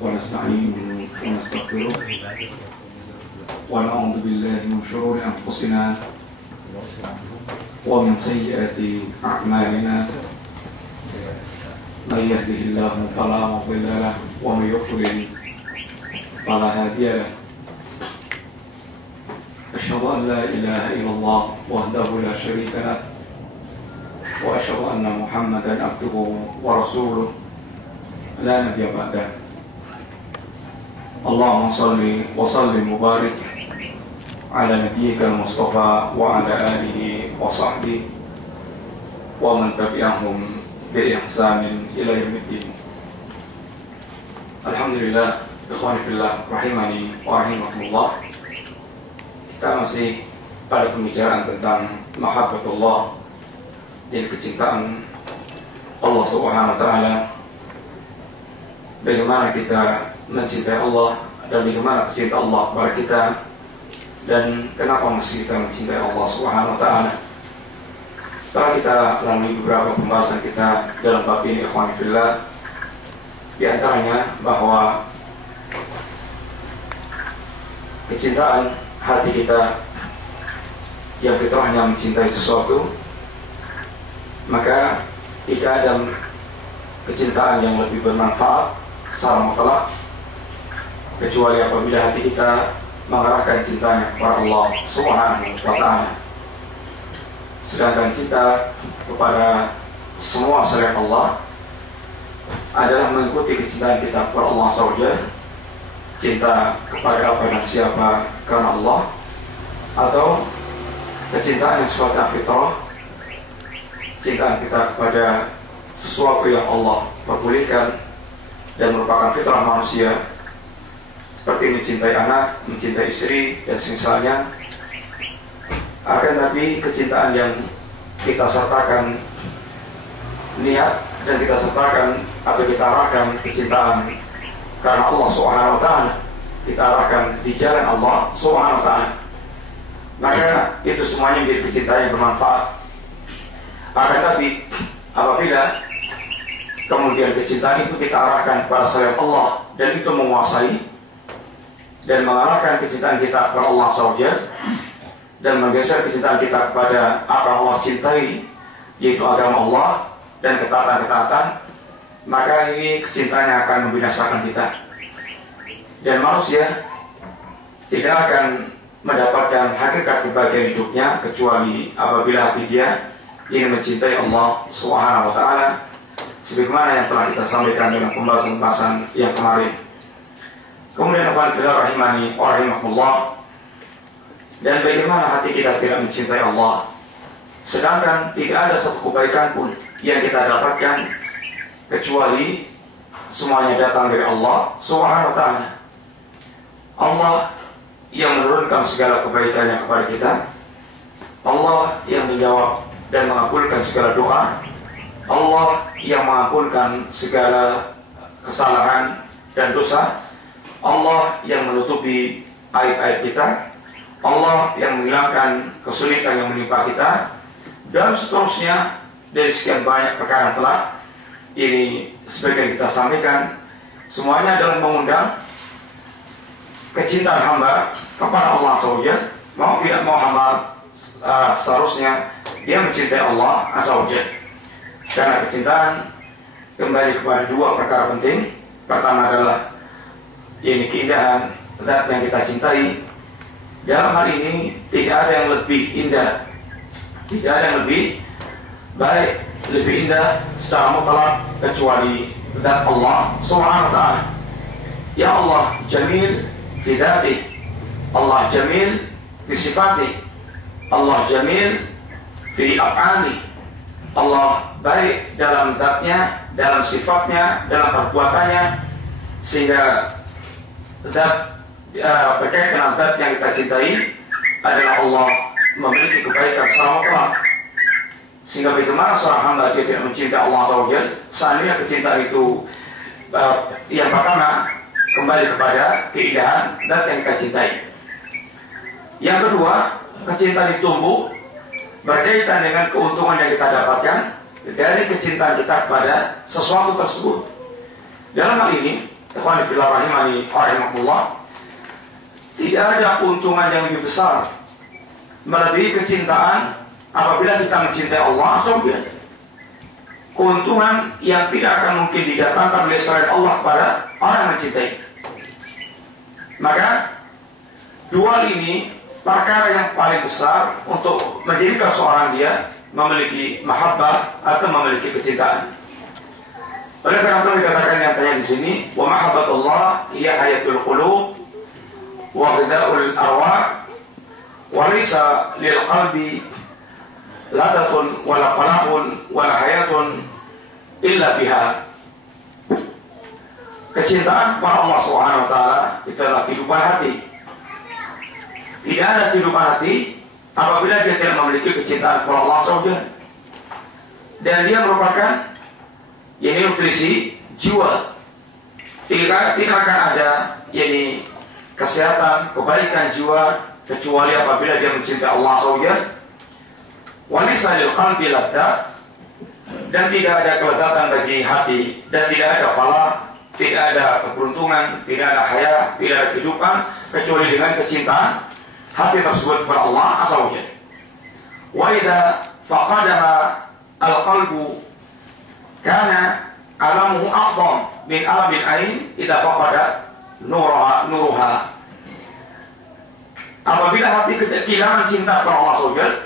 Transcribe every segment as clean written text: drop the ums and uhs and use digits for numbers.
ونستعينه ونستغفره ونعوذ بالله من شرور أنفسنا ومن سيئات أعمالنا من يهده الله فلا مضل له ومن يضلل فلا هادي له أشهد أن لا إله إلا الله وحده لا شريك له وأشهد أن محمدا عبده ورسوله لا نبي بعده اللهم صل وسلم وبارك على نبيك المصطفى وعلى آله وصحبه ومن تبعهم بإحسان إلى يوم الدين. Alhamdulillah, ikhwani fillah, rahimani wa rahimakumullah. Kita masih pada pembicaraan tentang mahabbatullah dan kecintaan Allah Subhanahu wa taala. Bagaimana kita mencintai Allah dan bagaimana cinta Allah kepada kita dan kenapa masih kita mencintai Allah Subhanahu wa taala. Setelah kita lalui beberapa pembahasan kita dalam bab ini, ikhwan fillah, di antaranya bahwa kecintaan hati kita yang fitrahnya mencintai sesuatu, maka tidak ada kecintaan yang lebih bermanfaat secara mutlak kecuali apabila hati kita mengarahkan cintanya kepada Allah Subhanahu wa taala. Sedangkan cinta kepada semua selain Allah adalah mengikuti kecintaan kita kepada Allah SWT, cinta kepada apa dan siapa karena Allah, atau kecintaan yang sifatnya fitrah, cintaan kita kepada sesuatu yang Allah perbolehkan dan merupakan fitrah manusia, seperti mencintai anak, mencintai istri, dan semisalnya. Akan tapi kecintaan yang kita sertakan niat dan kita sertakan atau kita arahkan kecintaan karena Allah Subhanahu wa taala, kita arahkan di jalan Allah Subhanahu wa taala, maka itu semuanya menjadi kecintaan yang bermanfaat. Akan tapi apabila kemudian kecintaan itu kita arahkan kepada selain Allah dan itu menguasai dan mengarahkan kecintaan kita kepada Allah SWT dan menggeser kecintaan kita kepada apa yang Allah cintai, yaitu agama Allah dan ketaatan-ketaatan, maka ini kecintaannya akan membinasakan kita dan manusia tidak akan mendapatkan hakikat kebahagiaan hidupnya kecuali apabila hati dia ingin mencintai Allah Subhanahu wa taala, sebagaimana yang telah kita sampaikan dalam pembahasan-pembahasan yang kemarin. Kemudian alhamdulillah rahimani wa rahimakumullah, dan bagaimana hati kita tidak mencintai Allah sedangkan tidak ada satu kebaikan pun yang kita dapatkan kecuali semuanya datang dari Allah Subhanahu wa taala. Allah yang menurunkan segala kebaikannya kepada kita, Allah yang menjawab dan mengabulkan segala doa, Allah yang mengampunkan segala kesalahan dan dosa, Allah yang menutupi aib-aib kita, Allah yang menghilangkan kesulitan yang menimpa kita, dan seterusnya dari sekian banyak perkara yang telah ini sebagian kita sampaikan. Semuanya adalah mengundang kecintaan hamba kepada Allah SWT. Mau tidak mau hamba seharusnya dia mencintai Allah SWT. Karena kecintaan kembali kepada dua perkara penting. Pertama adalah ini keindahan zat yang kita cintai. Dalam hal ini tidak ada yang lebih indah, tidak ada yang lebih baik, lebih indah secara mutlak kecuali zat Allah Subhanahu wa taala. Ya Allah jamil fi dzatihi, Allah jamil fi sifatihi, Allah jamil fi af'alihi. Allah baik dalam zatnya, dalam sifatnya, dalam perbuatannya, sehingga zat berkaitan dengan zat yang kita cintai adalah Allah memiliki kebaikan secara mutlak. Sehingga bagaimana seorang hamba dia tidak mencintai Allah SWT, seandainya kecintaan itu yang pertama kembali kepada keindahan zat yang kita cintai. Yang kedua, kecintaan itu tumbuh berkaitan dengan keuntungan yang kita dapatkan dari kecintaan kita kepada sesuatu tersebut. Dalam hal ini, ikhwan fillah rahimani rahimakumullah, tidak ada keuntungan yang lebih besar melebihi kecintaan apabila kita mencintai Allah SWT. Keuntungan yang tidak akan mungkin didatangkan oleh selain Allah kepada orang yang mencintai. Maka dua ini perkara yang paling besar untuk menjadikan seorang dia memiliki mahabbah atau memiliki kecintaan. Oleh karena itu dikatakan yang tanya di sini, wa mahabbatullah hiya hayatul qulub wa ghidha'ul arwah wa laysa lil qalbi ladatun wala falahun wala hayatun illa biha. Kecintaan kepada Allah SWT itu adalah kehidupan hati. Tidak ada kehidupan hati apabila dia tidak memiliki kecintaan kepada Allah SWT. Dan dia merupakan nutrisi jiwa. Tidak akan ada kesehatan, kebaikan jiwa kecuali apabila dia mencintai Allah SWT. Walisa lil qalbi ladza, dan tidak ada kelezatan bagi hati, dan tidak ada falah, tidak ada keberuntungan, tidak ada haya, tidak ada kehidupan kecuali dengan kecintaan hati tersebut kepada Allah azza wa jalla. Wa idza faqadaha al-qalbu kana alamuhu a'dham min alamin ain idza faqada nuruha. Apabila hati kehilangan cinta kepada Allah azza wa jalla,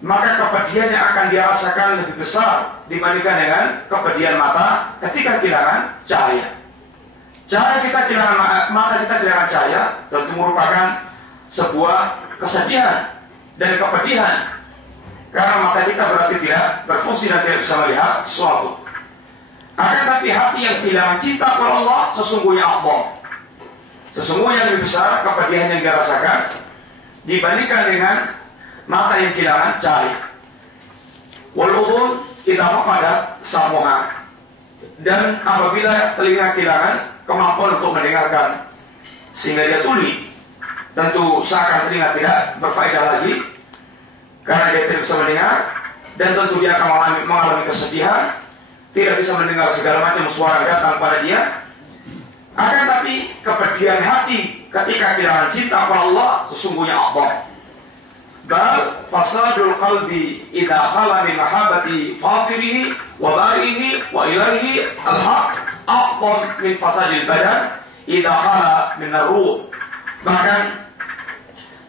maka kepedihan yang akan dirasakan lebih besar dibandingkan dengan kepedihan mata ketika kehilangan cahaya. Cahaya kita kehilangan, mata kita kehilangan cahaya, tentu merupakan sebuah kesedihan dan kepedihan, karena mata kita berarti tidak berfungsi dan tidak bisa melihat sesuatu. Akan tapi hati yang kehilangan cinta kepada Allah sesungguhnya Allah, sesungguhnya lebih besar kepedihan yang dirasakan dibandingkan dengan mata yang kehilangan cahaya. Walaupun kita pada samuha, dan apabila telinga kehilangan kemampuan untuk mendengarkan sehingga dia tuli, tentu seakan telinga tidak berfaedah lagi karena dia tidak bisa mendengar, dan tentu dia akan mengalami kesedihan, tidak bisa mendengar segala macam suara datang pada dia. Akan tapi kepedihan hati ketika kehilangan cinta kepada Allah sesungguhnya Allah. Bal fasadul qalbi idza khala min mahabbati fatirihi wa barihi wa ilahi al-haq a'zam min fasadil badan idza khala min ar-ruh. Bahkan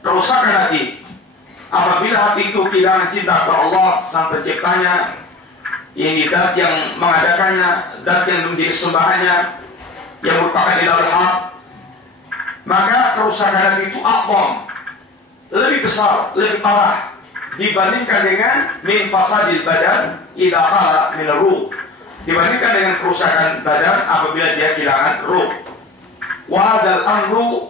kerusakan hati apabila hati itu kehilangan cinta kepada Allah sang penciptanya, ini zat yang mengadakannya, zat yang menjadi sembahannya, yang merupakan ilahul haq, maka kerusakan hati itu a'zam, lebih besar, lebih parah dibandingkan dengan min fasadil badan idza khala min ruh, dibandingkan dengan kerusakan badan apabila dia kehilangan ruh. Wa hadzal amru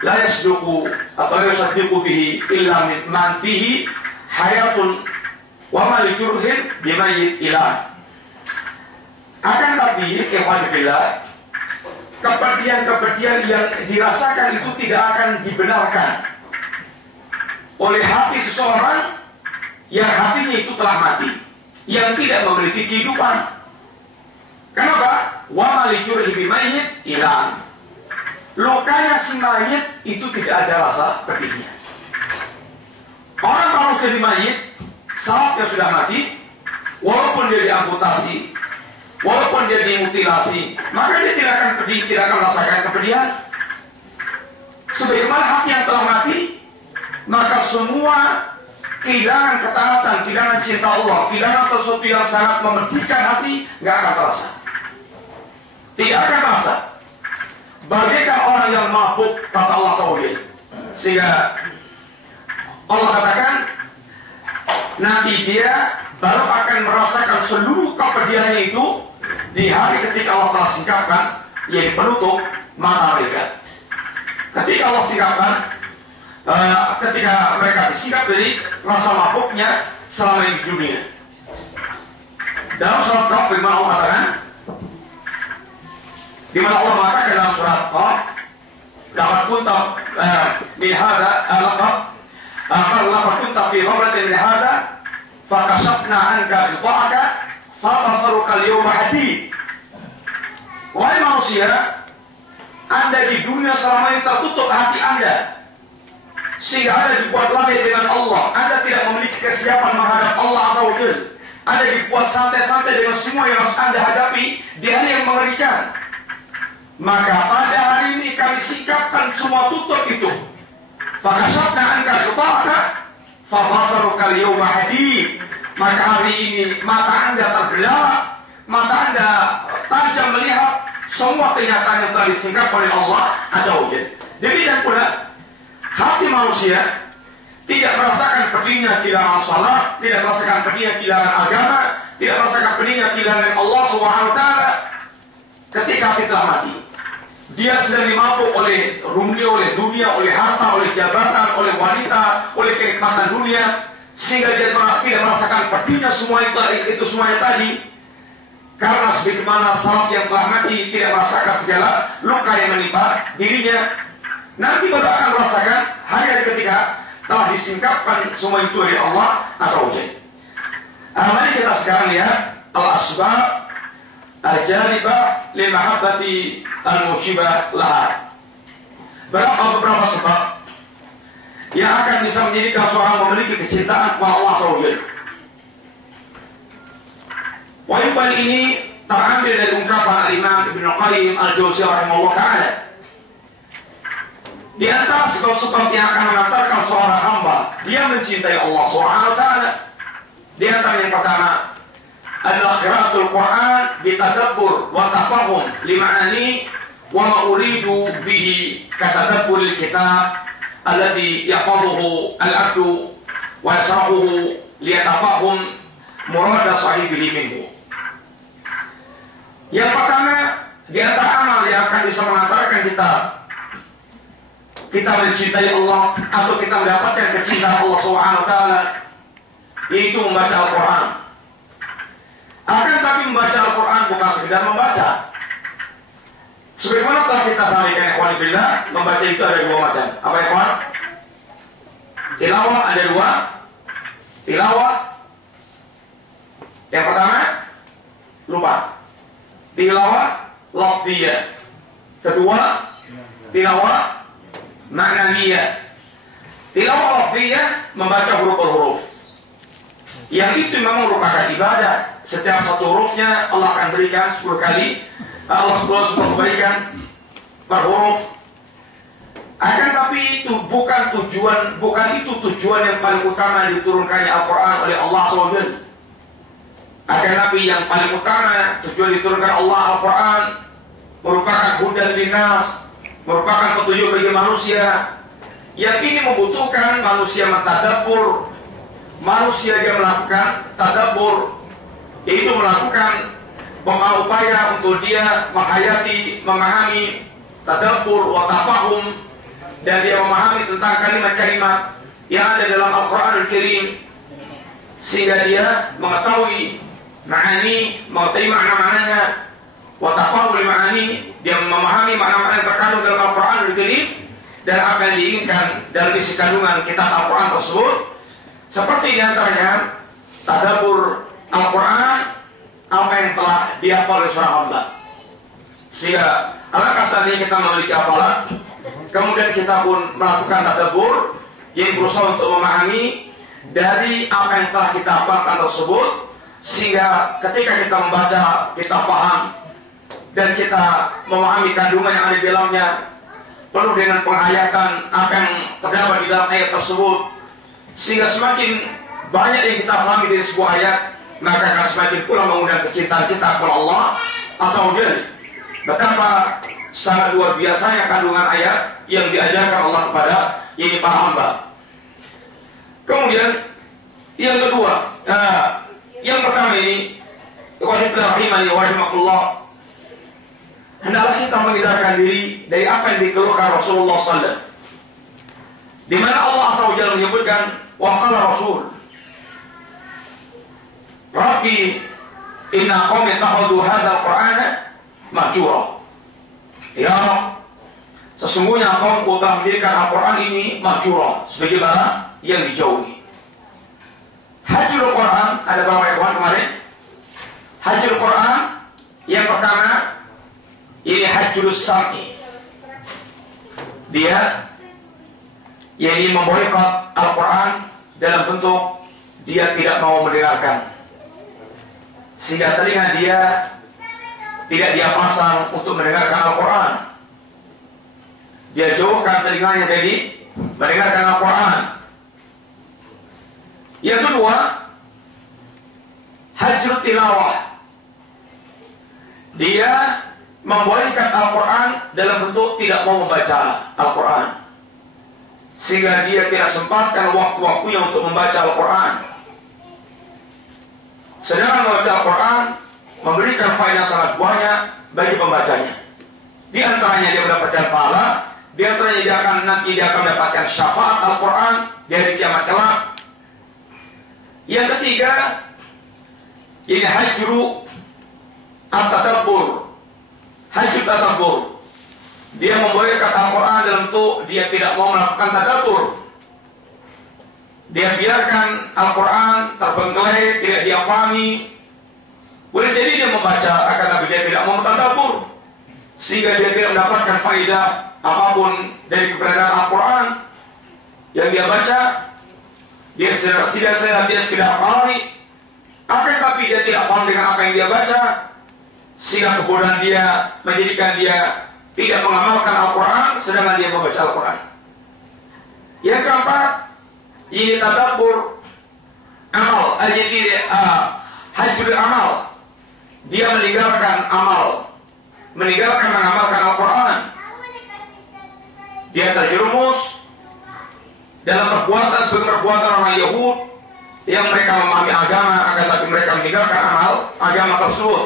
la yasduqu atau la yusaddiqu bihi illa min man fihi hayatun wa ma li jurhin bimayyit ilah. Akan tapi ikhwan fillah, kepedihan-kepedihan yang dirasakan itu tidak akan dibenarkan oleh hati seseorang yang hatinya itu telah mati, yang tidak memiliki kehidupan. Kenapa? Wa malijur bimayyit ilan. Lukanya si mayit itu tidak ada rasa pedihnya. Orang kalau jadi mayit, sarafnya sudah mati, walaupun dia diamputasi, walaupun dia dimutilasi, maka dia tidak akan pedih, tidak akan merasakan kepedihan. Sebagaimana hati yang telah mati, maka semua kehilangan ketaatan, kehilangan cinta Allah, kehilangan sesuatu yang sangat memedihkan hati, nggak akan terasa. Tidak akan terasa. Bagaikan orang yang mabuk, kata Allah SWT. Sehingga Allah katakan, nanti dia baru akan merasakan seluruh kepedihannya itu di hari ketika Allah telah singkapkan, yaitu penutup mata mereka. Ketika Allah singkapkan, ketika mereka disingkap dari rasa mabuknya selama di dunia. Dalam surat Qaf, firman Allah mengatakan, di mana Allah mengatakan dalam surat Qaf, dapat kunta min hada laqad kunta fi ghaflatin min hada fakashafna anka ghita'aka fabasaruka al-yawma hadid. Wahai manusia, Anda di dunia selama ini tertutup hati Anda, sehingga Anda dibuat lalai dengan Allah. Anda tidak memiliki kesiapan menghadap Allah Azza wa Jalla. Anda dibuat santai-santai dengan semua yang harus Anda hadapi di hari yang mengerikan. Maka pada hari ini kami sikapkan semua tutup itu. Fakashafna anka ghita'aka fabasaruka al-yawma hadid. Maka hari ini mata Anda terbelalak, mata Anda tajam melihat semua kenyataan yang telah disingkapkan oleh Allah Azza wa Jalla. Demikian pula hati manusia tidak merasakan pedihnya kehilangan salat, tidak merasakan pedihnya kehilangan agama, tidak merasakan pedihnya kehilangan Allah Subhanahu wa taala ketika hati telah mati. Dia sedang dimabuk oleh dunia, oleh harta, oleh jabatan, oleh wanita, oleh kenikmatan dunia, sehingga dia tidak merasakan pedihnya semua itu semuanya tadi. Karena sebagaimana salaf yang telah mati tidak merasakan segala luka yang menimpa dirinya, nanti baru akan merasakan hari ketika telah disingkapkan semua itu dari Allah Azza wa Jalla. Mari kita sekarang lihat al-asbab al-jalibah li mahabbati al-mujibah laha. Beberapa sebab yang akan bisa menjadikan seorang memiliki kecintaan kepada Allah Azza wa Jalla. Poin-poin ini terambil dari ungkapan Imam Ibnu Qayyim al-Jauziyah rahimahullah ta'ala. Di antara sebab-sebab yang akan mengantarkan seorang hamba dia mencintai Allah Subhanahu wa ta'ala, di antara yang pertama adalah qiraatul Quran bitadabbur wa tafahum lima'ani wa ma uridu bihi katadabburil kitab alladhi yahfazuhu al-'abdu wa yasrahuhu liyatafahum murada sahibihi minhu. Yang pertama, di antara amal yang akan bisa mengantarkan kita mencintai Allah atau kita mendapatkan kecintaan Allah Subhanahu wa taala, yaitu membaca Al-Quran. Akan tapi membaca Al-Quran bukan sekedar membaca. Sebagaimana telah kita sampaikan ikhwan fillah, membaca itu ada dua macam. Apa ikhwan? Tilawah ada dua. Tilawah yang pertama lupa. Tilawah lafziyah. Kedua, tilawah ma'nawiyah. Tilawah lafziyah membaca huruf per huruf. Yang itu memang merupakan ibadah. Setiap satu hurufnya Allah akan berikan 10 kali. Allah sebuah kebaikan per huruf. Akan tapi itu bukan itu tujuan yang paling utama diturunkannya Al-Quran oleh Allah SWT. Akan tapi yang paling utama tujuan diturunkan Allah Al-Quran merupakan hudan linnas, merupakan petunjuk bagi manusia. Yang ini membutuhkan manusia mentadabbur, manusia yang melakukan tadabbur, yaitu melakukan upaya untuk dia menghayati, memahami tadabbur wa tafahum, dan dia memahami tentang kalimat-kalimat yang ada dalam Al-Quran Al-Karim, sehingga dia mengetahui ma'ani, mengetahui makna-maknanya, wa tafahum ma'ani, dia memahami makna-makna yang terkandung dalam Al-Quran Al-Karim dan apa yang diinginkan dalam isi kandungan kitab Al-Quran tersebut. Seperti diantaranya tadabbur Al-Quran, apa yang telah dihafal oleh seorang hamba. Sehingga alangkah seandainya kita memiliki hafalan, kemudian kita pun melakukan tadabbur yang berusaha untuk memahami dari apa yang telah kita hafalkan tersebut, sehingga ketika kita membaca kita paham dan kita memahami kandungan yang ada di dalamnya, penuh dengan penghayatan apa yang terdapat di dalam ayat tersebut, sehingga semakin banyak yang kita pahami dari sebuah ayat, maka akan semakin pula mengundang kecintaan kita kepada Allah Azza wa Jalla. Betapa sangat luar biasanya kandungan ayat yang diajarkan Allah kepada ini para hamba. Kemudian yang kedua, yang pertama ini, rahimani wa rahimakumullah, hendaklah kita menghindarkan diri dari apa yang dikeluhkan Rasulullah SAW, di mana Allah Azza wa Jalla menyebutkan wa qala Rasul Rabbi inna qaumi takhadhu hadzal Qur'ana mahjura. Ya Rabb, Sesungguhnya kaumku telah menjadikan Al-Quran ini mahjura, sebagai barang yang dijauhi. Hajjul Quran, ada berapa ikhwan kemarin? Hajjul Quran yang pertama ini hajjul sam'i. Dia yang memboikot Al-Quran dalam bentuk dia tidak mau mendengarkan, sehingga telinga dia tidak dia pasang untuk mendengarkan Al-Quran. Dia jauhkan telinganya dari mendengarkan Al-Quran. Yang kedua, hajjul tilawah. Dia membolehkan Al-Quran dalam bentuk tidak mau membaca Al-Quran, sehingga dia tidak sempatkan waktu-waktunya untuk membaca Al-Quran. Sedangkan membaca Al-Quran memberikan faedah sangat banyak bagi pembacanya. Di antaranya dia mendapatkan pahala, di antaranya dia akan mendapatkan syafaat Al-Quran di hari kiamat kelak. Yang ketiga, ini hajru at-tadabbur. Hajru tadabbur. Dia membolehkan Al-Quran dalam bentuk dia tidak mau melakukan tadabbur. Dia biarkan Al-Quran terbengkelai, tidak dia fahami. Boleh jadi dia membaca, akan tapi dia tidak mau tadabbur, sehingga dia tidak mendapatkan faedah apapun dari keberadaan Al-Quran yang dia baca. Dia sekedar qari, akan tapi dia tidak faham dengan apa yang dia baca, sehingga kebodohan dia menjadikan dia tidak mengamalkan Al-Quran sedangkan dia membaca Al-Quran. Yang keempat, ini tadabbur amal, jadi hajjul amal. Dia meninggalkan amal, meninggalkan mengamalkan Al-Quran. Dia terjerumus dalam perbuatan sebagai perbuatan orang Yahud yang mereka memahami agama, akan tapi mereka meninggalkan amal agama tersebut.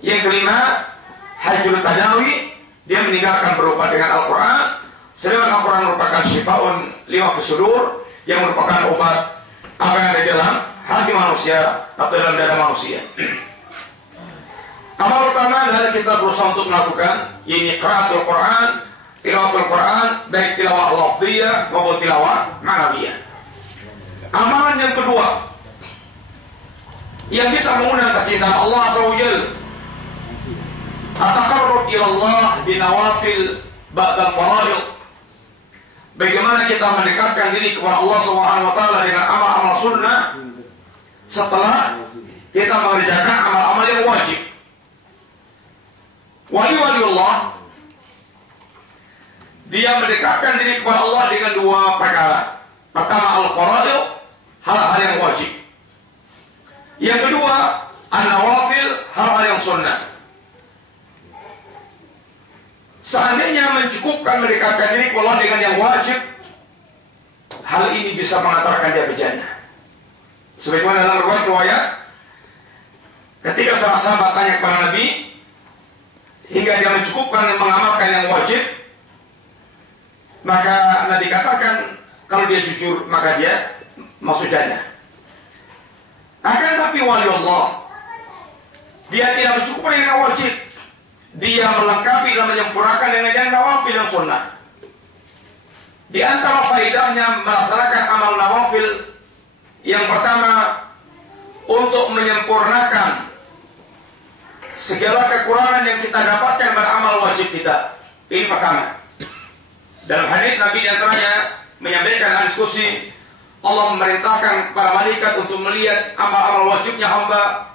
Yang kelima, hajjul tadawi. Dia meninggalkan berupa dengan Al-Quran, sedangkan Al-Quran merupakan syifaun lima fusudur, yang merupakan obat apa yang ada di dalam hati manusia atau dalam dada manusia. Amal utama adalah kita berusaha untuk melakukan ini qiraatul Quran, tilawatul Quran, baik tilawah lafziyah maupun tilawah ma'nawiyah. Amalan yang kedua yang bisa mengundang kecintaan Allah SWT, at-taqarrub ila Allah binawafil ba'dal faraid. Bagaimana kita mendekatkan diri kepada Allah SWT dengan amal-amal sunnah setelah kita mengerjakan amal-amal yang wajib. Wali-wali Allah, dia mendekatkan diri kepada Allah dengan dua perkara. Pertama, al-faraid, hal-hal yang wajib. Yang kedua, an-nawafil, hal-hal yang sunnah. Seandainya mencukupkan mendekatkan diri kepada Allah dengan yang wajib, hal ini bisa mengantarkan dia ke jannah. Sebagaimana dalam riwayat, ketika seorang sahabat tanya kepada Nabi, hingga dia mencukupkan mengamalkan yang wajib, maka Nabi katakan kalau dia jujur maka dia masuk jannah. Akan tapi wali Allah, dia tidak mencukupkan yang wajib, dia melengkapi dan menyempurnakan dengan yang nawafil dan sunnah. Di antara faedahnya melaksanakan amal nawafil, yang pertama, untuk menyempurnakan segala kekurangan yang kita dapatkan pada amal wajib kita. Ini pertama. Dalam hadis Nabi diantaranya menyampaikan diskusi, Allah memerintahkan para malaikat untuk melihat amal-amal wajibnya hamba.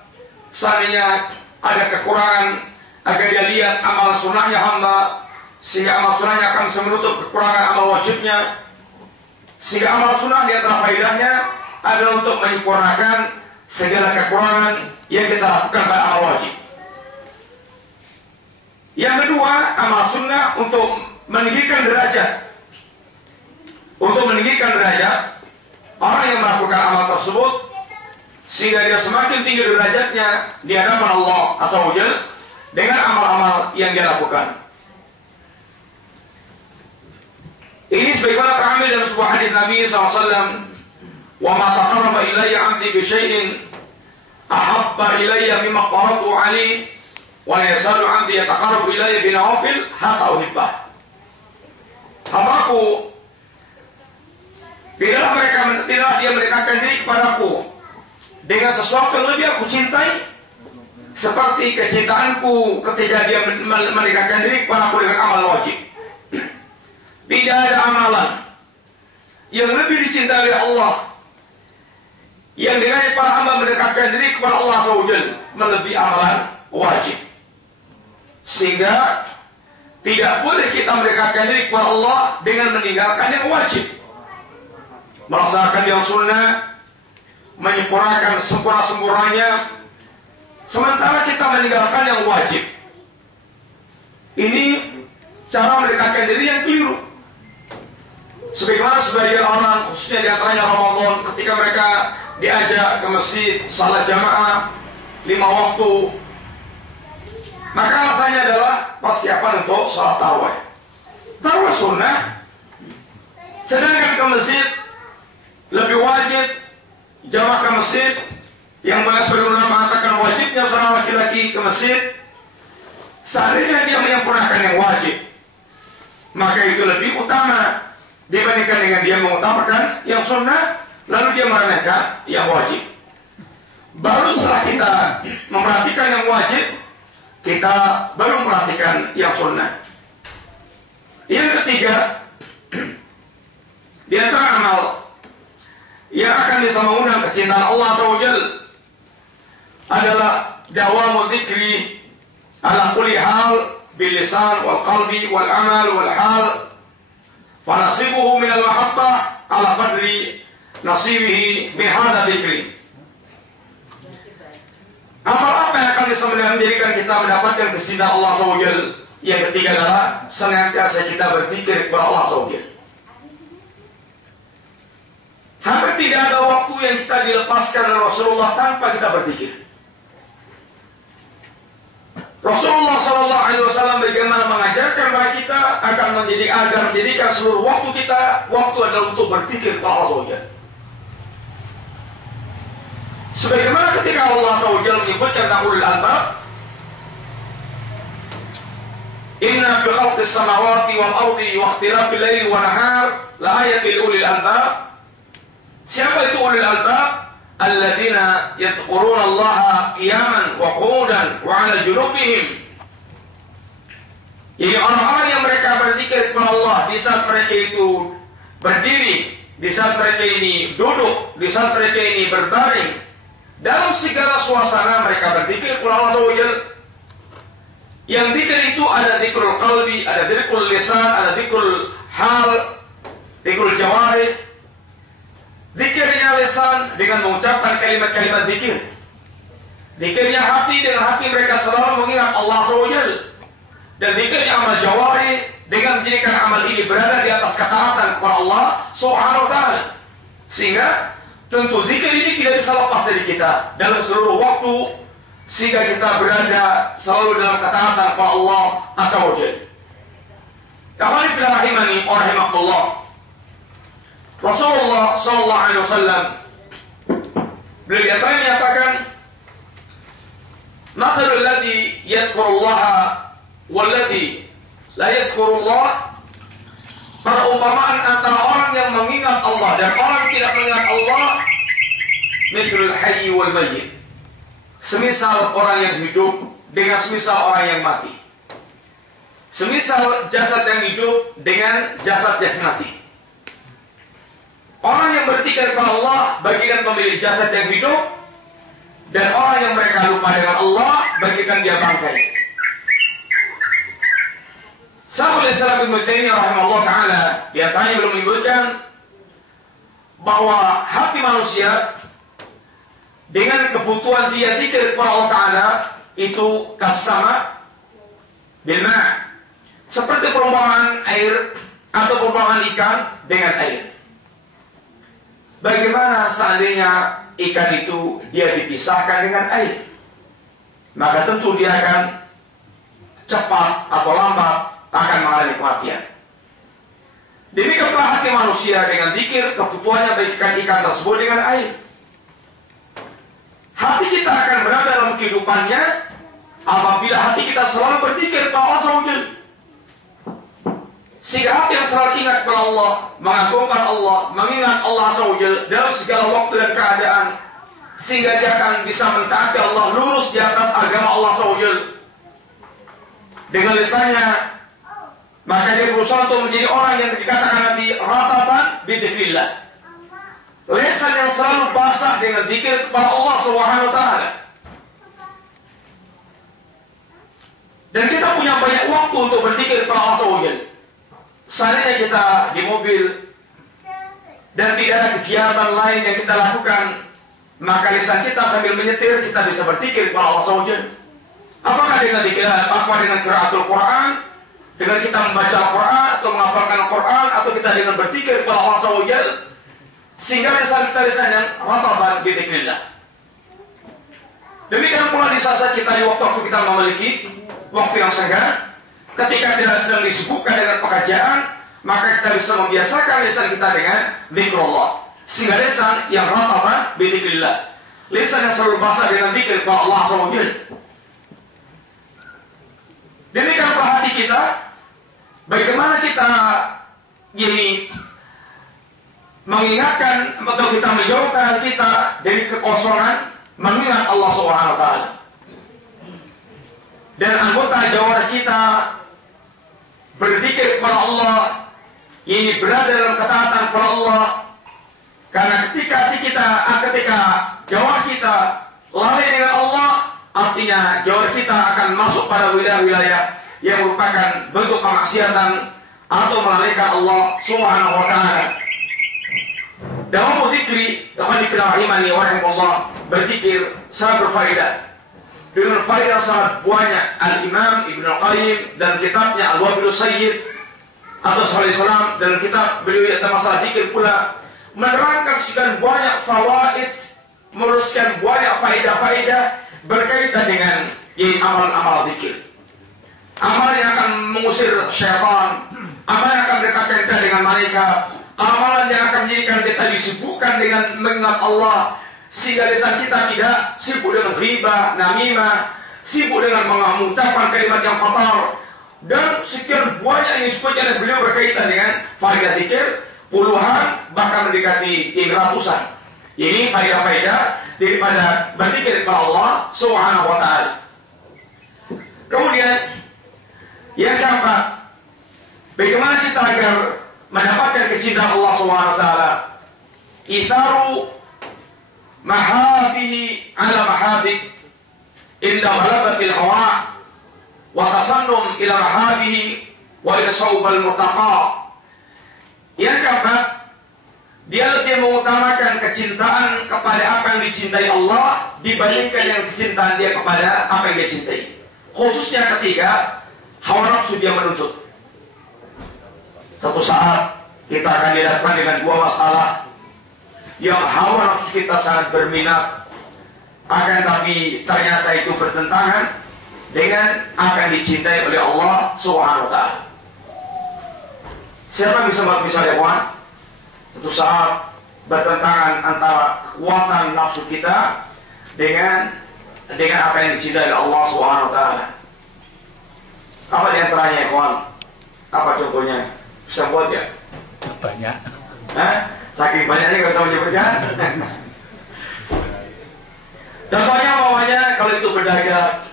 Seandainya ada kekurangan, agar dia lihat amal sunnahnya hamba, sehingga amal sunnahnya akan bisa menutup kekurangan amal wajibnya. Sehingga amal sunnah di antara faedahnya adalah untuk menyempurnakan segala kekurangan yang kita lakukan pada amal wajib. Yang kedua, amal sunnah untuk meninggikan derajat. Untuk meninggikan derajat orang yang melakukan amal tersebut, sehingga dia semakin tinggi derajatnya di hadapan Allah SWT dengan amal-amal yang dia lakukan. Ini sebagaimana terambil dalam sebuah hadis Nabi SAW, "Wa ma taqarraba ilayya 'abdi bi syai'in ahabba ilayya mimma qaratu 'alaihi wa la yasalu 'abdi yataqarrabu ilayya bi nawafil hatta uhibbah." hambaku, tidaklah dia mendekatkan diri kepadaku dengan sesuatu yang lebih aku cintai, seperti kecintaanku ketika dia mendekatkan diri kepadaku dengan amal wajib. Tidak ada amalan yang lebih dicintai oleh Allah yang dengan para hamba mendekatkan diri kepada Allah SWT melebihi amalan wajib. Sehingga tidak boleh kita mendekatkan diri kepada Allah dengan meninggalkan yang wajib, melaksanakan yang sunnah, menyempurnakan sempurna-sempurnanya, sementara kita meninggalkan yang wajib. Ini cara mendekatkan diri yang keliru. Sebagaimana sebagian orang, khususnya di antaranya Ramadan, ketika mereka diajak ke masjid salat jamaah 5 waktu, maka alasannya adalah persiapan untuk sholat tarawih. Tarawih sunnah, sedangkan ke masjid lebih wajib. Jamaah ke masjid yang banyak sebagian ulama mengatakan wajibnya seorang laki-laki ke masjid, seandainya dia menyempurnakan yang wajib, maka itu lebih utama dibandingkan dengan dia mengutamakan yang sunnah lalu dia meremehkan yang wajib. Baru setelah kita memperhatikan yang wajib, kita baru memperhatikan yang sunnah. Yang ketiga, di antara amal yang akan bisa mengundang kecintaan Allah SWT adalah dawamu dzikri ala kulli hal bil lisan wal qalbi wal amal wal hal, fanasibuhu min al mahabbah ala qadri nasibihi min hadha dzikri. Amal apa yang akan bisa menjadikan kita mendapatkan kecintaan Allah SWT? Yang ketiga adalah senantiasa kita berzikir kepada Allah SWT. Hampir tidak ada waktu yang kita dilepaskan oleh Rasulullah tanpa kita berzikir. Rasulullah SAW bagaimana mengajarkan kepada kita agar menjadikan seluruh waktu kita adalah untuk berzikir kepada Allah SWT. Sebagaimana ketika Allah SWT menyebutkan tentang ulul albab, inna fi khalqis samawati wal ardi wa ikhtilafil laili wan nahar la ayatin li ulil albab. Siapa itu ulul albab? Alladzina yadhkuruna Allah qiyaman wa qu'udan wa 'ala junubihim. Ini orang-orang yang mereka berzikir kepada Allah di saat mereka itu berdiri, di saat mereka ini duduk, di saat mereka ini berbaring. Dalam segala suasana mereka berzikir kepada Allah SWT. Yang zikir itu ada zikrul qalbi, ada zikrul lisan, ada zikrul hal, zikrul jawarih. Zikirnya lisan dengan mengucapkan kalimat-kalimat zikir. Zikirnya hati dengan hati mereka selalu mengingat Allah SWT. Dan zikirnya amal jawarih dengan menjadikan amal ini berada di atas ketaatan kepada Allah SWT. Sehingga tentu zikir ini tidak bisa lepas dari kita dalam seluruh waktu, sehingga kita berada selalu dalam ketaatan kepada Allah SWT. Kafani fil rahimani wa rahimakumullah. Rasulullah SAW beliau diantaranya menyatakan, masalul ladzi yadhkurullaha walladzi la yadhkurullah, perumpamaan antara orang yang mengingat Allah dan orang yang tidak mengingat Allah, mislul hayy wal mayyit, semisal orang yang hidup dengan semisal orang yang mati, semisal jasad yang hidup dengan jasad yang mati. Orang yang berzikir kepada Allah bagikan pemilik jasad yang hidup, dan orang yang mereka lupa dengan Allah bagikan dia bangkai. Syekhul Islam Ibnu Taimiyah rahimahullah taala di antaranya belum menyebutkan bahwa hati manusia dengan kebutuhan dia zikir kepada Allah taala itu kasama bil ma', seperti perumpamaan air atau perumpamaan ikan dengan air. Bagaimana seandainya ikan itu dia dipisahkan dengan air? Maka tentu dia akan cepat atau lambat akan mengalami kematian. Demikianlah hati manusia dengan zikir, kebutuhannya bagikan ikan tersebut dengan air. Hati kita akan berada dalam kehidupannya apabila hati kita selalu berzikir kepada Allah SWT. Sehingga hati yang selalu ingat kepada Allah, mengagungkan Allah, mengingat Allah SWT dalam segala waktu dan keadaan, sehingga dia akan bisa mentaati Allah, lurus di atas agama Allah SWT. Dengan lisannya, maka dia berusaha untuk menjadi orang yang dikatakan Nabi rataban bidzikrillah. Lisan yang selalu basah dengan zikir kepada Allah SWT. Dan kita punya banyak waktu untuk berzikir kepada Allah SWT. Seandainya kita di mobil dan tidak ada kegiatan lain yang kita lakukan, maka lisan kita sambil menyetir kita bisa berzikir kepada Allah SWT. Apakah dengan qiraatul Quran, dengan kita membaca Al-Quran atau menghafalkan Al-Quran, atau kita dengan berzikir kepada Allah SWT, sehingga lisan kita lisan yang rataban bidzikrillah. Demikian pula di saat kita di waktu kita memiliki waktu yang senggang, ketika tidak sedang disibukkan dengan pekerjaan, maka kita bisa membiasakan lisan kita dengan zikrullah. Sehingga lisan yang rataban bidzikrillah, lisan yang selalu basah dengan zikir kepada Allah SWT. Demikian pula hati kita, bagaimana kita mengingatkan atau kita menjauhkan kita dari kekosongan, mengingat Allah SWT. Dan anggota jawarah kita berzikir kepada Allah, ini berada dalam ketaatan kepada Allah. Karena ketika jawar kita lalai dengan Allah, artinya jawar kita akan masuk pada wilayah-wilayah yang merupakan bentuk kemaksiatan atau melalaikan Allah Subhanahu wa Ta'ala. Dalam berzikir, berzikir sangat berfaedah. Dengan faedah sangat banyak. Al-Imam Ibn Al-Qayyim dan kitabnya Al-Wabilus Sayyid atau Salam dan kitab beliau tentang masalah zikir pula menerangkan sekian banyak fawaid, meneruskan banyak faedah-faedah berkaitan dengan amal-amal zikir. Amalan yang akan mengusir syaitan, amalan yang akan mendekatkan kita dengan malaikat, amalan yang akan menjadikan kita disibukkan dengan mengingat Allah, sehingga lisan kita tidak sibuk dengan ghibah, namimah, sibuk dengan mengucapkan kalimat yang kotor, dan sekian banyak yang disebutkan oleh beliau berkaitan dengan faedah zikir, puluhan bahkan mendekati ratusan. Ini faedah-faedah daripada berzikir kepada Allah Subhanahu wa Ta'ala. Kemudian yang keempat, bagaimana kita agar mendapatkan kecintaan Allah Subhanahu wa Ta'ala? Itharu mahabihi ala mahabik inda ghalabatil hawa wa tasannum ila mahabihi wa ila sawbal murtaqa. Yang keempat, dia lebih mengutamakan kecintaan kepada apa yang dicintai Allah dibandingkan yang kecintaan dia kepada apa yang dia cintai. Khususnya ketika hawa nafsu dia menuntut. Satu saat kita akan dihadapkan dengan dua masalah yang hawa nafsu kita sangat berminat, akan tapi ternyata itu bertentangan dengan apa yang dicintai oleh Allah Subhanahu wa Ta'ala. Siapa bisa buat misalnya kawan? Satu saat bertentangan antara kekuatan nafsu kita dengan apa yang dicintai oleh Allah Subhanahu wa Ta'ala. Apa di antaranya ya kawan? Apa contohnya? Bisa buat ya? Banyak. Saking banyaknya nggak usah menyebutkan. Contohnya bawahnya kalau itu berdagang,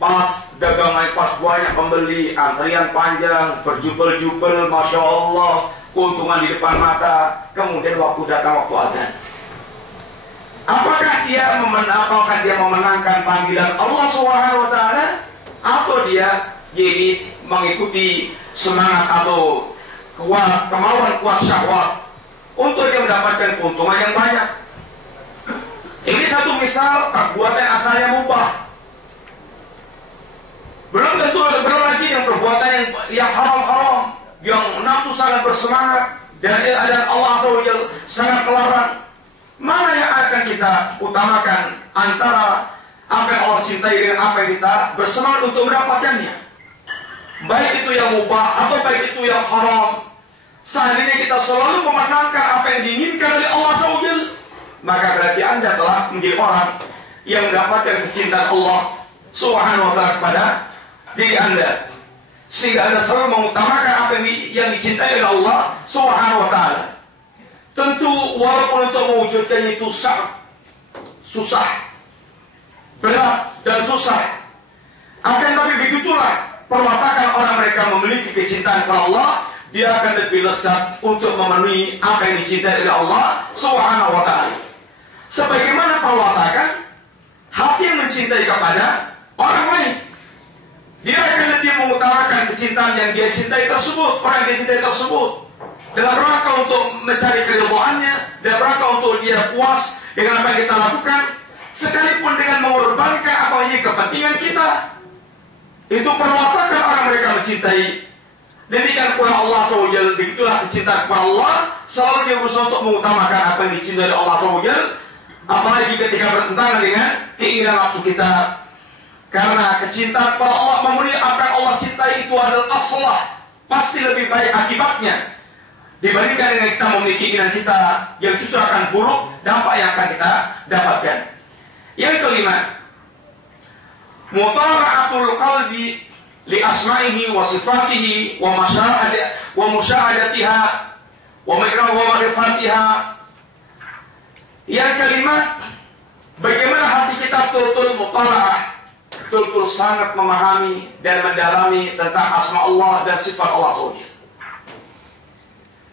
pas dagangan pas banyak pembeli, antrian panjang, berjubel-jubel, masya Allah, keuntungan di depan mata. Kemudian waktu datang waktu adzan, apakah dia memenangkan panggilan Allah Subhanahu wa Ta'ala, atau dia jadi mengikuti semangat atau kemauan kuat syahwat untuk dia mendapatkan keuntungan yang banyak? Ini satu misal perbuatan asalnya mubah. Belum lagi yang perbuatan yang haram-haram, yang nafsu sangat bersemangat dan Allah SWT sangat melarang. Mana yang akan kita utamakan antara apa yang Allah cintai dengan apa yang kita bersemangat untuk mendapatkannya? Baik itu yang mubah atau baik itu yang haram. Seandainya kita selalu memenangkan apa yang diinginkan oleh Allah SWT, maka berarti Anda telah menjadi orang yang mendapatkan kecintaan Allah Subhanahu wa Ta'ala kepada diri Anda. sehingga Anda selalu mengutamakan apa yang dicintai oleh Allah Subhanahu wa Ta'ala. Tentu walaupun untuk mewujudkan itu sangat susah, berat dan susah, akan tapi begitulah perwatakan orang mereka memiliki kecintaan kepada Allah, dia akan lebih lezat untuk memenuhi apa yang dicintai oleh Allah Subhanahu wa Ta'ala. Sebagaimana perwatakan hati yang mencintai kepada orang lain, dia akan lebih mengutamakan kecintaan yang dia cintai tersebut, orang yang dia cintai tersebut, dalam rangka untuk mencari keridhaannya, dalam rangka untuk dia puas dengan apa yang kita lakukan, sekalipun dengan mengorbankan apa yang menjadi kepentingan kita. Itu perwatakan orang mereka mencintai. Demikian pula Allah SWT, begitulah kecintaan kepada Allah, selalu dia berusaha untuk mengutamakan apa yang dicintai oleh Allah SWT, apalagi ketika bertentangan dengan keinginan nafsu kita. Karena kecintaan kepada Allah, memenuhi apa yang Allah cintai itu adalah aslah, pasti lebih baik akibatnya dibandingkan dengan kita memiliki keinginan kita yang justru akan buruk dampak yang akan kita dapatkan. Yang kelima, mutala'atul qalbi li asma'ihi wa sifatihi wa musyahadatiha wa ma'rifatiha. Yang kelima, bagaimana hati kita betul-betul mutala'ah, betul-betul sangat memahami dan mendalami tentang asma Allah dan sifat Allah SWT.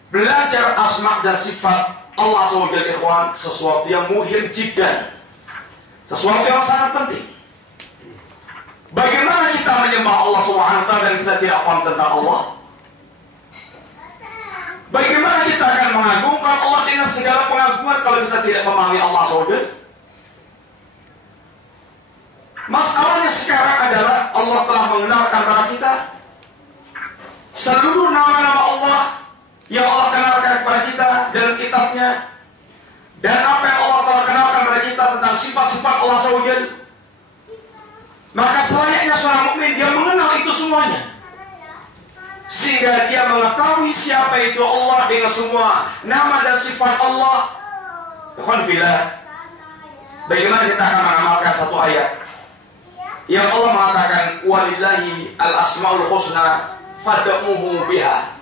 Belajar asma dan sifat Allah SWT, ikhwan, sesuatu yang muhim jiddan, sesuatu yang sangat penting. Bagaimana kita menyembah Allah SWT dan kita tidak paham tentang Allah? Bagaimana kita akan mengagungkan Allah dengan segala pengagungan kalau kita tidak memahami Allah SWT? Masalahnya sekarang adalah Allah telah mengenalkan kepada kita seluruh nama-nama Allah yang Allah kenalkan kepada kita dalam kitabnya, dan apa yang Allah telah kenalkan kepada kita tentang sifat-sifat Allah SWT. Maka selayaknya seorang mukmin dia mengenal itu semuanya, sehingga dia mengetahui siapa itu Allah dengan semua nama dan sifat Allah. Alhamdulillah, bagaimana kita akan mengamalkan satu ayat yang Allah mengatakan walillahi al-asmaul husna fad'uhu biha.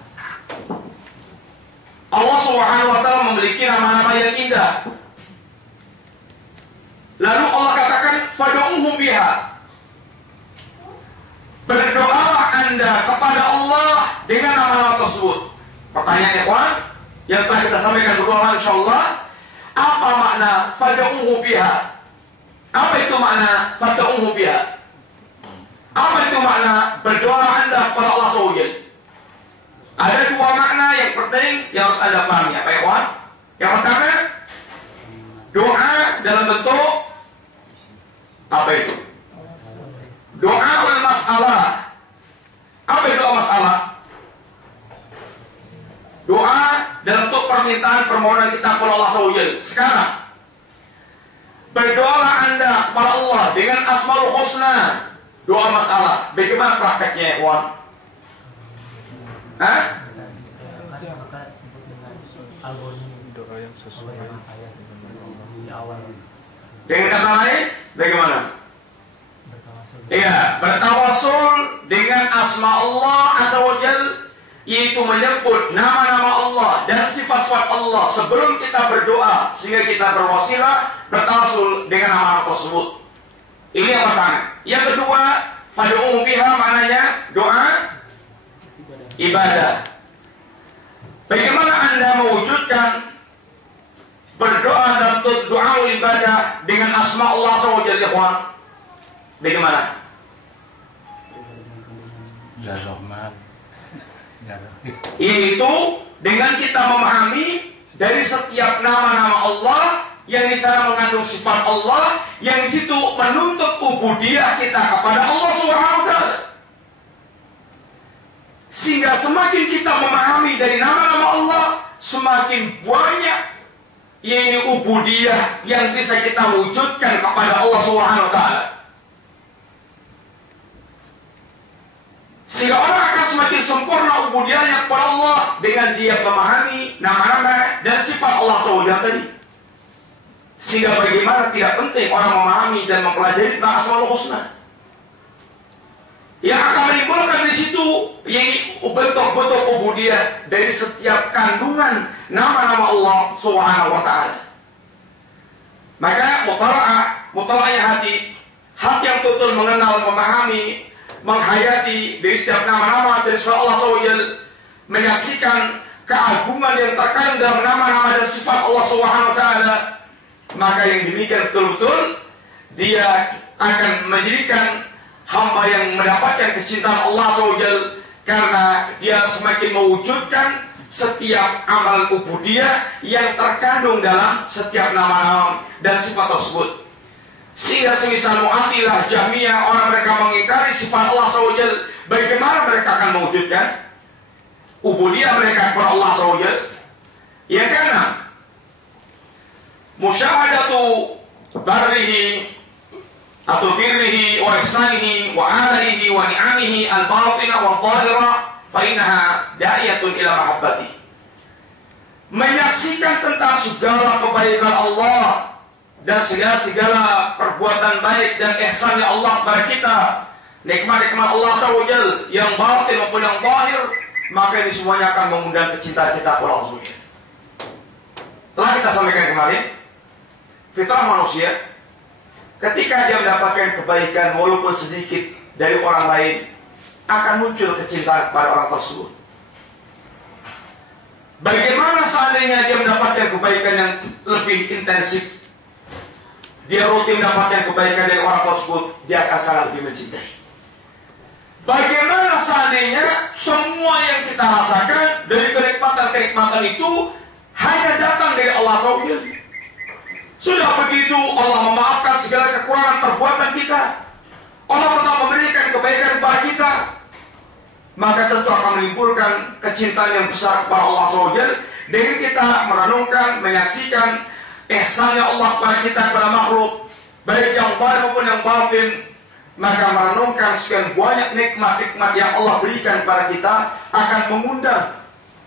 Allah Subhanahu wa Ta'ala memiliki nama-nama yang indah. Lalu Allah katakan fad'uhu biha. Berdoalah Anda kepada Allah dengan nama-nama tersebut. Pertanyaan ikhwan yang telah kita sampaikan berdua insyaallah, apa makna fad'uhu biha? Apa itu makna fad'uhu biha? Apa itu makna berdoa Anda kepada Allah SWT? Ada dua makna yang penting yang harus Anda pahami, Pak ikhwan. Yang pertama, doa dalam bentuk apa itu? Doa masalah. Apa itu doa masalah? Doa dalam bentuk permintaan permohonan kita kepada Allah SWT. Sekarang, berdoalah Anda kepada Allah dengan asmaul husna. Doa masalah. Bagaimana prakteknya, ikhwan? Hah? Doa yang sesuai dengan kata lain, bagaimana? Iya, bertawasul dengan asma Allah Azza wa Jal, yaitu menyebut nama-nama Allah dan sifat-sifat Allah sebelum kita berdoa, sehingga kita berwasilah bertawasul dengan nama tersebut. Ini yang pertama. Yang kedua, fad'uhu biha maknanya doa ibadah. Bagaimana Anda mewujudkan berdoa dan doa ibadah dengan asma Allah SWT? Bagaimana? Ya Rahman, ya Rahim. Yaitu dengan kita memahami dari setiap nama-nama Allah yang di sana mengandung sifat Allah, yang di situ menuntut ubudiyah kita kepada Allah Subhanahu wa Ta'ala. Sehingga semakin kita memahami dari nama-nama Allah, semakin banyak yaitu ubudiyah yang bisa kita wujudkan kepada Allah Subhanahu wa Ta'ala. Sehingga orang akan semakin sempurna ubudiyahnya kepada Allah dengan dia memahami nama-nama dan sifat Allah SWT tadi. Sehingga bagaimana tidak penting orang memahami dan mempelajari tentang Asmaul Husna. yang akan menimbulkan di situ ini bentuk-bentuk ubudiyah dari setiap kandungan nama-nama Allah Subhanahu wa taala. Maka mutala'ahnya hati yang betul mengenal, memahami, menghayati dari setiap nama-nama dari Allah SWT, menyaksikan keagungan yang terkandung dalam nama-nama dan sifat Allah Subhanahu wa taala, maka yang demikian betul-betul dia akan menjadikan hamba yang mendapatkan kecintaan Allah SWT, karena dia semakin mewujudkan setiap amal ubudiyah yang terkandung dalam setiap nama-nama dan sifat tersebut. Sehingga semisal Mu'attilah, Jahmiyah, orang mereka mengingkari sifat Allah SWT, bagaimana mereka akan mewujudkan ubudiyah mereka kepada Allah SWT? Ya, karena musyahadatu barrihi atau birrihi wa ihsanihi wa alaihi wa ni'amihi al-batinah wa al-zahirah fa innaha da'iyatun ila mahabbati. Menyaksikan tentang segala kebaikan Allah dan segala perbuatan baik dan ihsannya Allah kepada kita, nikmat-nikmat Allah SWT yang batin maupun yang zahir, maka ini semuanya akan mengundang kecintaan kita kepada Allah SWT. Telah kita sampaikan kemarin, fitrah manusia ketika dia mendapatkan kebaikan walaupun sedikit dari orang lain, akan muncul kecintaan kepada orang tersebut. Bagaimana seandainya dia mendapatkan kebaikan yang lebih intensif, dia rutin mendapatkan kebaikan dari orang tersebut, dia akan sangat lebih mencintai. Bagaimana seandainya semua yang kita rasakan dari kenikmatan-kenikmatan itu hanya datang dari Allah SWT? Sudah begitu Allah memaafkan segala kekurangan perbuatan kita, Allah tetap memberikan kebaikan kepada kita, maka tentu akan menimbulkan kecintaan yang besar kepada Allah SWT dengan kita merenungkan, menyaksikan ihsannya Allah kepada kita, kepada makhluk, baik yang zahir maupun yang batin. Maka merenungkan sekian banyak nikmat-nikmat yang Allah berikan kepada kita akan mengundang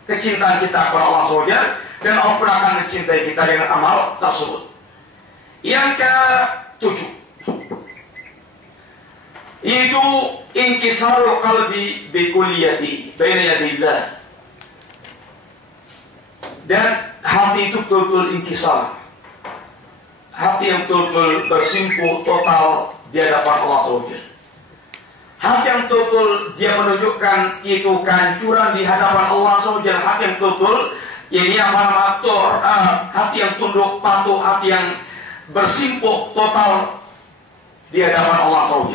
kecintaan kita kepada Allah SWT, dan Allah pun akan mencintai kita dengan amal tersebut. Yang ke-7, itu inkisarul qalbi bi kulliyati baina yadillah. Dan hati itu betul-betul inkisar, hati yang betul-betul bersimpuh total di hadapan Allah SWT. Hati yang betul-betul dia menunjukkan itu kehancuran di hadapan Allah SWT. Hati yang betul-betul ini hati yang tunduk patuh, hati yang bersimpuh total di hadapan Allah SWT.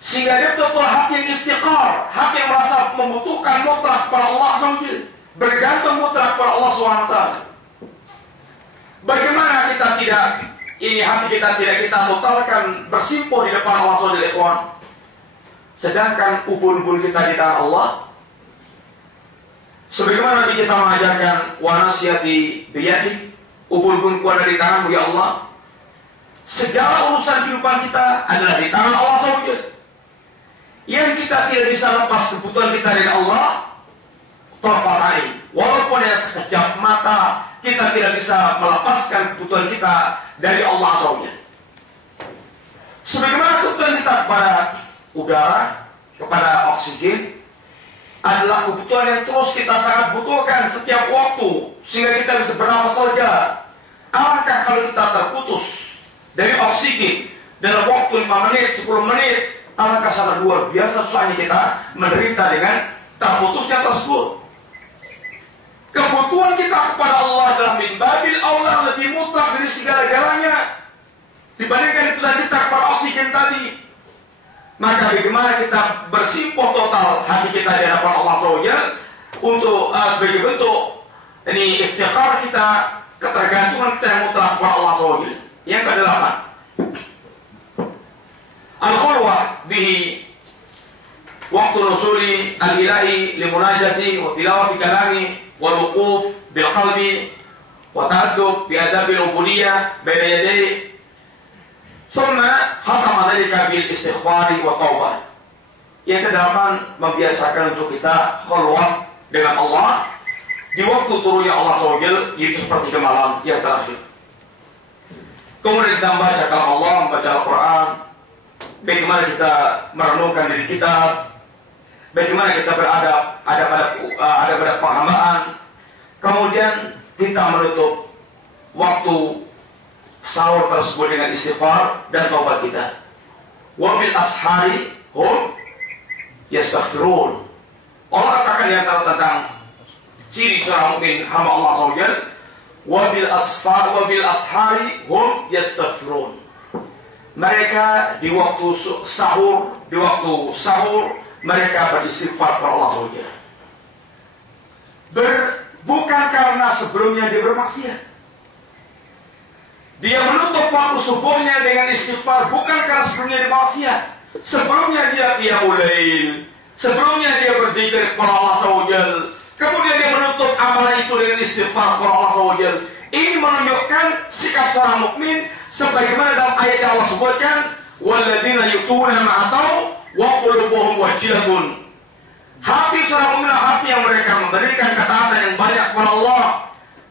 Sehingga dia betul-betul hati yang iftiqar, hati yang merasa membutuhkan mutlak kepada Allah SWT, bergantung mutlak kepada Allah SWT. Bagaimana kita tidak, hati kita tidak kita mutalkan bersimpuh di depan Allah SWT, ikhwan, sedangkan ubun-ubun kita di tangan Allah. Sebagaimana Nabi kita mengajarkan, wa nasyati biyadi, ubun-ubun kuat dari tanganmu ya Allah. Segala urusan kehidupan kita adalah di tangan Allah SWT. Yang kita tidak bisa lepas kebutuhan kita dari Allah, tarfatai, walaupun hanya sekejap mata, kita tidak bisa melepaskan kebutuhan kita dari Allah SWT. Sebagaimana kebutuhan kita kepada udara, kepada oksigen, adalah kebutuhan yang terus kita sangat butuhkan setiap waktu, sehingga kita bisa bernafas lega. Alangkah kalau kita terputus dari oksigen dalam waktu 5 menit, 10 menit, alangkah sangat luar biasa susahnya kita menderita dengan terputusnya tersebut. Kebutuhan kita kepada Allah adalah min babil aula, lebih mutlak dari segala-galanya dibandingkan kebutuhan kita kepada oksigen tadi. Maka bagaimana kita bersimpuh total hati kita di hadapan Allah SWT untuk sebagai bentuk ini iftiqar kita, ketergantungan kita yang mutlak kepada Allah SWT. Yang ke-8, al-khulwah bihi waktu nusuli al-ilahi limunajati wa tilawati kalami wal wuquf bil qalbi wa ta'addub bi adabil ubudiyah baina yadayhi thumma khatama dhalika bil istighfari wa taubah. Yang ke-8, membiasakan untuk kita khulwah dengan Allah di waktu turunnya Allah SWT, yaitu sepertiga malam yang terakhir. Kemudian kita membaca kalam Allah, membaca Al-Quran, bagaimana kita merenungkan diri kita, bagaimana kita beradab, ada pada penghambaan. Kemudian kita menutup waktu sahur tersebut dengan istighfar dan taubat kita. Wa bil ashari hum yastaghfirun. Allah katakan di antara tentang ciri seorang mukmin hamba Allah SWT, wa bil ashari hum yastaghfirun. Mereka di waktu sahur, mereka beristighfar kepada Allah SWT. Bukan karena sebelumnya dia bermaksiat. Dia menutup waktu subuhnya dengan istighfar bukan karena sebelumnya dia bermaksiat. Sebelumnya dia qiyamul lail, sebelumnya dia berzikir kepada Allah SWT. Kemudian dia menutup amalan itu dengan istighfar kepada Allah SWT. Ini menunjukkan sikap seorang mukmin sebagaimana dalam ayat yang Allah sebutkan, walladzina yu'tuna ma atau wa qulubuhum wajilatun. Hati seorang mukmin hati yang mereka memberikan ketaatan yang banyak kepada Allah.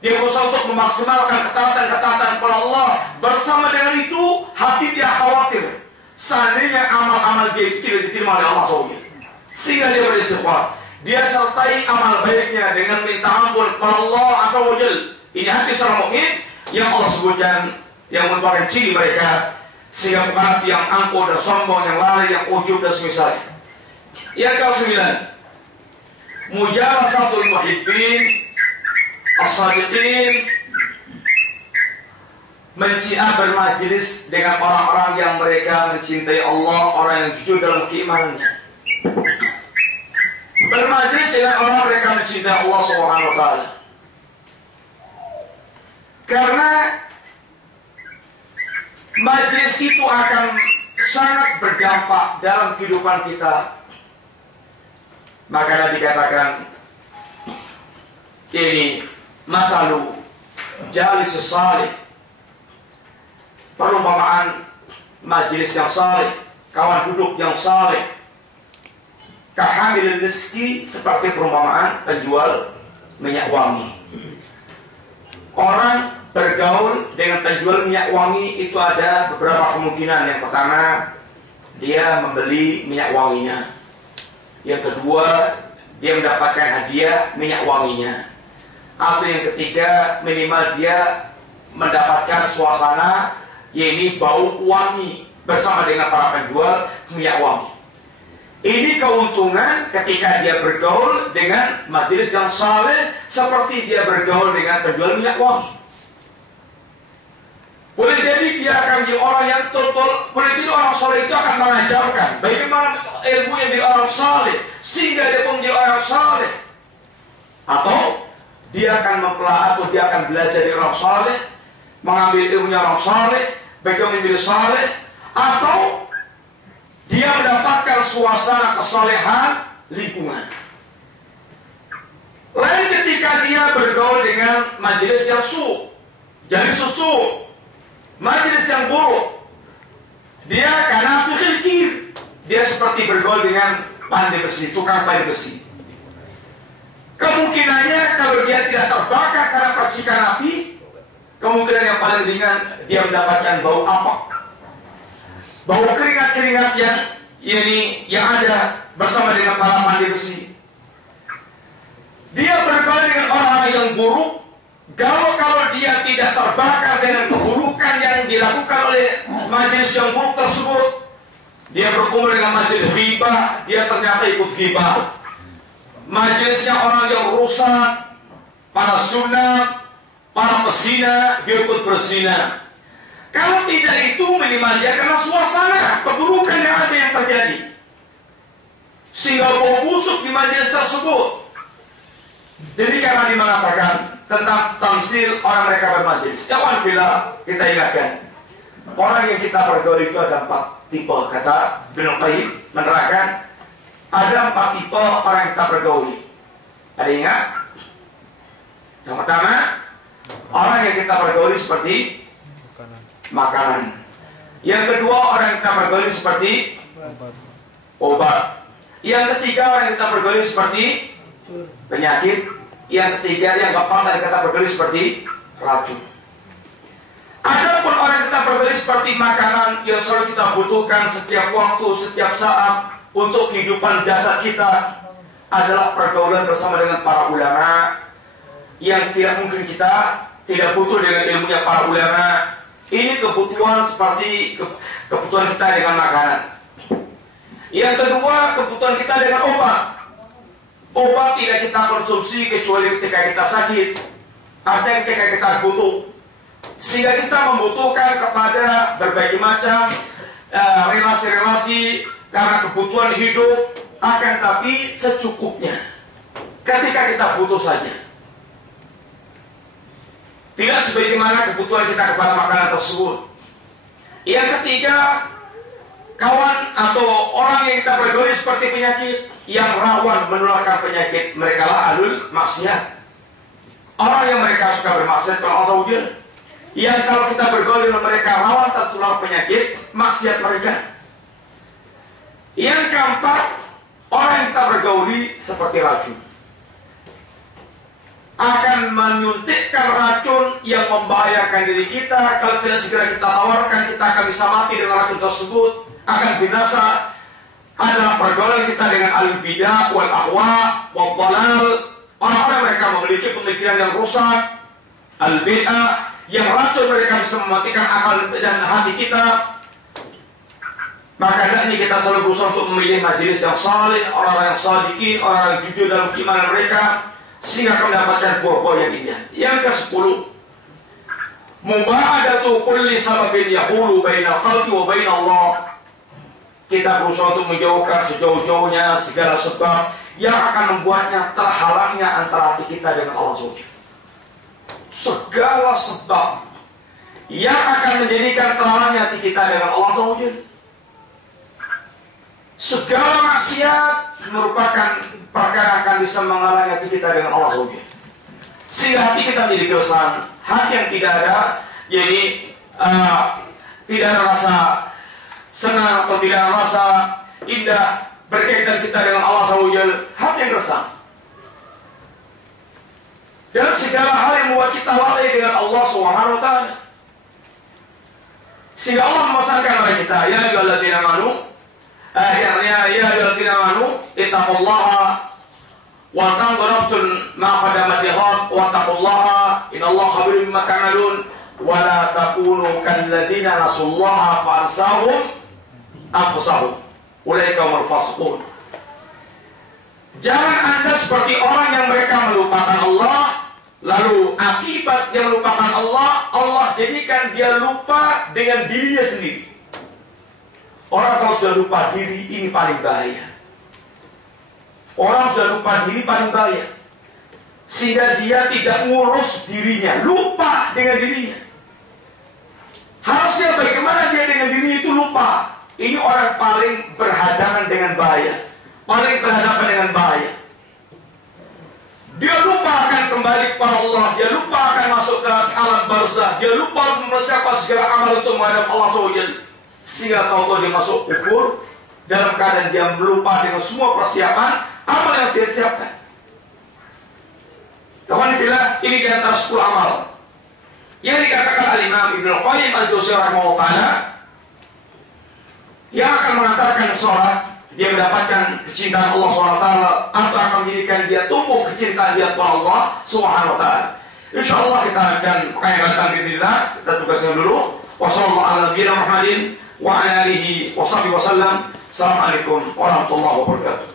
Dia berusaha untuk memaksimalkan ketaatan kepada Allah. Bersama dengan itu, hati dia khawatir seandainya amal-amal dia tidak diterima oleh Allah SWT. Sehingga dia beristighfar. Dia sertai amal baiknya dengan minta ampun kepada Allah SWT. Ini hati seorang mukmin yang Allah sebutkan, yang merupakan ciri mereka. Sehingga bukan hati yang angkuh dan sombong, yang lalai, yang ujub dan semisalnya. Yang ke-9, mujalasatul muhibbin as-sadiqin, bermajlis dengan orang-orang yang mereka mencintai Allah, orang yang jujur dalam keimanannya. Bermajlis dengan orang mereka mencintai Allah SWT. Karena majlis itu akan sangat berdampak dalam kehidupan kita. Maka Nabi katakan, ini mathalu jalis salih, perumpamaan majlis yang saleh, kawan duduk yang saleh. Kahamil miski, seperti perumpamaan penjual minyak wangi. Orang bergaul dengan penjual minyak wangi itu ada beberapa kemungkinan. Yang pertama, dia membeli minyak wanginya. Yang kedua, dia mendapatkan hadiah minyak wanginya. Atau yang ketiga, minimal dia mendapatkan suasana, yaitu bau wangi bersama dengan para penjual minyak wangi. Ini keuntungan ketika dia bergaul dengan majelis yang saleh, seperti dia bergaul dengan penjual minyak wangi. Boleh jadi dia akan menjadi orang yang total. Boleh jadi orang saleh itu akan mengajarkan bagaimana ilmu yang menjadi orang saleh, sehingga dia pun menjadi orang saleh. Atau dia akan mempelajari, atau dia akan belajar dari orang saleh, mengambil ilmunya orang saleh, bagaimana menjadi saleh, atau dia mendapatkan suasana kesalehan lingkungan. Lain ketika dia bergaul dengan majelis yang jadi susu, majelis yang buruk, dia karena fikir, dia seperti bergaul dengan pandai besi, tukang pandai besi. Kemungkinannya kalau dia tidak terbakar karena percikan api, kemungkinan yang paling ringan dia mendapatkan bau apek, bau keringat-keringat yang ada bersama dengan para pandai besi. Dia bergaul dengan orang-orang yang buruk. Kalau dia tidak terbakar dengan keburukan yang dilakukan oleh majelis yang buruk tersebut, dia berkumpul dengan majelis ghibah, dia ternyata ikut ghibah. Majelisnya orang yang rusak, para sunat, para pesina, dia ikut berzina. Kalau tidak itu minimal dia karena suasana keburukan yang ada yang terjadi, sehingga bau busuk di majelis tersebut. Jadi karena dimengatakan tentang tamsil orang mereka bermajelis. Yang fillah, kita ingatkan, orang yang kita bergaul itu ada 4 tipe. Kata Ibnu Qayyim menerangkan ada 4 tipe orang yang kita bergaul. Ada ingat? Yang pertama, orang yang kita bergaul seperti makanan. Yang kedua, orang yang kita bergaul seperti obat. Yang ketiga, orang yang kita bergaul seperti penyakit. Yang ketiga, yang keempat, orang yang kita bergaul seperti racun. Adapun orang Orang kita bergerak seperti makanan yang selalu kita butuhkan setiap waktu, setiap saat untuk kehidupan jasad kita adalah pergaulan bersama dengan para ulama yang tidak mungkin kita tidak butuh dengan ilmunya para ulama. Ini kebutuhan seperti kebutuhan kita dengan makanan. Yang kedua, kebutuhan kita dengan obat. Obat tidak kita konsumsi kecuali ketika kita sakit, artinya ketika kita butuh. Sehingga kita membutuhkan kepada berbagai macam relasi-relasi karena kebutuhan hidup, akan tapi secukupnya ketika kita butuh saja. Tidak sebagaimana kebutuhan kita kepada makanan tersebut. Yang ketiga, kawan atau orang yang kita bergaul seperti penyakit yang rawan menularkan penyakit, mereka lah ahlul maksiat. Orang yang mereka suka bermaksiat kepada Allah Subhanahu wa Ta'ala, yang kalau kita bergaul dengan mereka rawan tertular penyakit maksiat mereka. Yang keempat, orang yang kita bergauli seperti racun, akan menyuntikkan racun yang membahayakan diri kita. Kalau tidak segera kita tawarkan, kita akan bisa mati dengan racun tersebut, akan binasa. Adalah pergaulan kita dengan al-bidah wal ahwa wal dalal, orang-orang mereka memiliki pemikiran yang rusak, al-bid'ah, yang racun mereka bisa mematikan akal dan hati kita. Maka hendaknya kita selalu berusaha untuk memilih majelis yang saleh, orang-orang yang shadiqin, orang-orang yang jujur dalam keimanan mereka, sehingga akan mendapatkan buah-buah yang indah. Yang ke-10, muba'adatu kulli sababin yahulu bainal khalqi wa bainal Allah. Kita berusaha untuk menjauhkan sejauh-jauhnya segala sebab yang akan membuatnya terhalangnya antara hati kita dengan Allah SWT. Segala sebab yang akan menjadikan terhalangnya hati kita dengan Allah SWT. Segala maksiat merupakan perkara akan bisa menghalangi hati kita dengan Allah SWT. Sehingga hati kita menjadi keresahan, hati yang tidak ada, jadi tidak ada rasa senang atau tidak ada rasa indah berkaitan kita dengan Allah SWT, hati yang resah. Dan segala hal yang membuat kita lalai dengan Allah SWT. Sehingga Allah memesankan kepada kita, ya ayyuhalladzina amanu, ya ayyuhalladzina amanu, ittaqullaha wa tanzur nafsun ma qaddamat lighad wa taqullaha innallaha khabirum bima ta'malun wa la takunu kalladzina nasullaha fa ansahum anfusahum ulaika humul fasiqun. Jangan Anda seperti orang yang mereka melupakan Allah, lalu akibat dia melupakan Allah, Allah jadikan dia lupa dengan dirinya sendiri. Orang kalau sudah lupa diri, ini paling bahaya. Orang sudah lupa diri paling bahaya, sehingga dia tidak ngurus dirinya, lupa dengan dirinya. Harusnya bagaimana dia dengan dirinya itu lupa. Ini orang paling berhadapan dengan bahaya, paling berhadapan dengan bahaya. Dia lupa akan kembali kepada Allah, dia lupa akan masuk ke alam barzah, dia lupa harus mempersiapkan segala amal untuk menghadap Allah SWT. Sehingga tahu-tahu dia masuk kubur dalam keadaan dia melupa dengan semua persiapan amal yang dia siapkan. Alhamdulillah, ini di antara 10 amal yang dikatakan al-Imam Ibnu Qayyim al-Jauziyah rahimahullah ta'ala, yang akan mengantarkan sholat dia mendapatkan kecintaan Allah SWT, atau akan menjadikan dia tumbuh kecintaan dia kepada Allah SWT. InsyaAllah kita akan mengajarkan bismillah. Kita tugaskan dulu. Wassalamualaikum warahmatullahi wabarakatuh.